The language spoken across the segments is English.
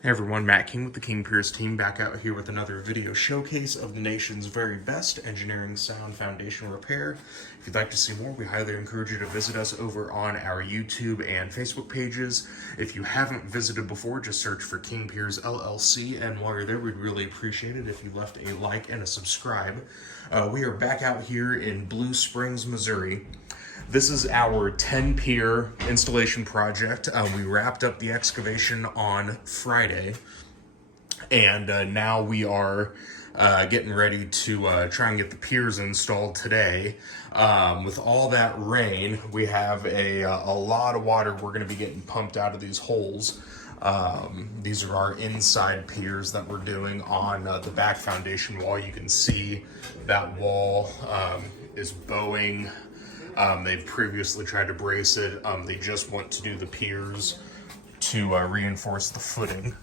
Hey everyone, Matt King with the King Piers team back out here with another video showcase of the nation's very best engineering sound foundation repair. If you'd like to see more, we highly encourage you to visit us over on our YouTube and Facebook pages. If you haven't visited before, just search for King Piers LLC, and while you're there, we'd really appreciate it if you left a like and a subscribe. We are back out here in Blue Springs, Missouri. This is our 10-pier installation project. We wrapped up the excavation on Friday, and now we are getting ready to try and get the piers installed today. With all that rain, we have a lot of water we're going to be getting pumped out of these holes. These are our inside piers that we're doing on the back foundation wall. You can see that wall is bowing. They've previously tried to brace it. They just want to do the piers to reinforce the footing.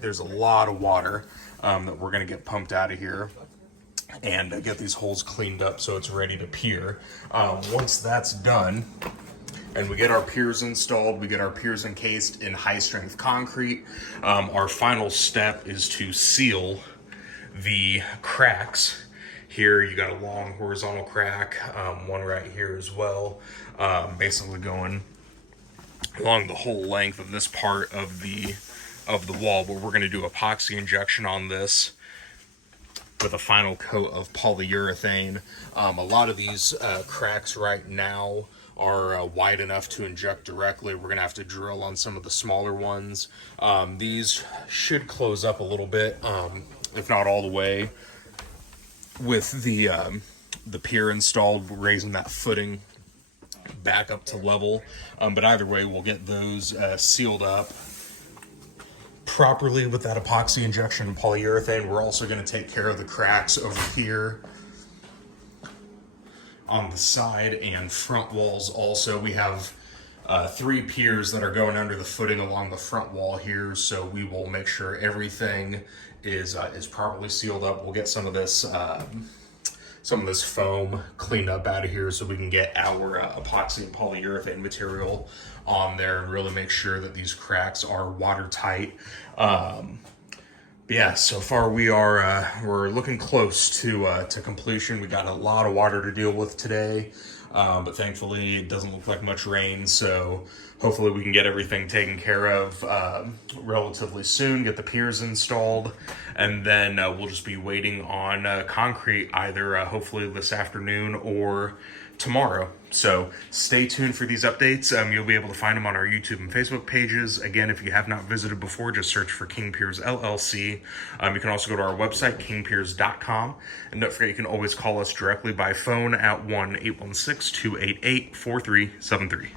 There's a lot of water that we're going to get pumped out of here and get these holes cleaned up so it's ready to pier. Once that's done and we get our piers installed, we get our piers encased in high strength concrete, our final step is to seal the cracks. Here you got a long horizontal crack, one right here as well, basically going along the whole length of this part of the wall. But we're going to do epoxy injection on this with a final coat of polyurethane. A lot of these cracks right now are wide enough to inject directly. We're gonna have to drill on some of the smaller ones. These should close up a little bit, if not all the way, with the pier installed, raising that footing back up to level. But either way, we'll get those sealed up properly with that epoxy injection and polyurethane. We're also going to take care of the cracks over here on the side and front walls. Also, we have 3 piers that are going under the footing along the front wall here, so we will make sure everything is properly sealed up. We'll get some of this foam cleaned up out of here so we can get our epoxy and polyurethane material on there and really make sure that these cracks are watertight. But yeah, so far we're looking close to completion. We got a lot of water to deal with today, but thankfully it doesn't look like much rain, so hopefully we can get everything taken care of relatively soon, get the piers installed, and then we'll just be waiting on concrete either hopefully this afternoon or tomorrow. So stay tuned for these updates. You'll be able to find them on our YouTube and Facebook pages. Again, if you have not visited before, just search for King Piers LLC. You can also go to our website, kingpiers.com. And don't forget, you can always call us directly by phone at 1-816-288-4373.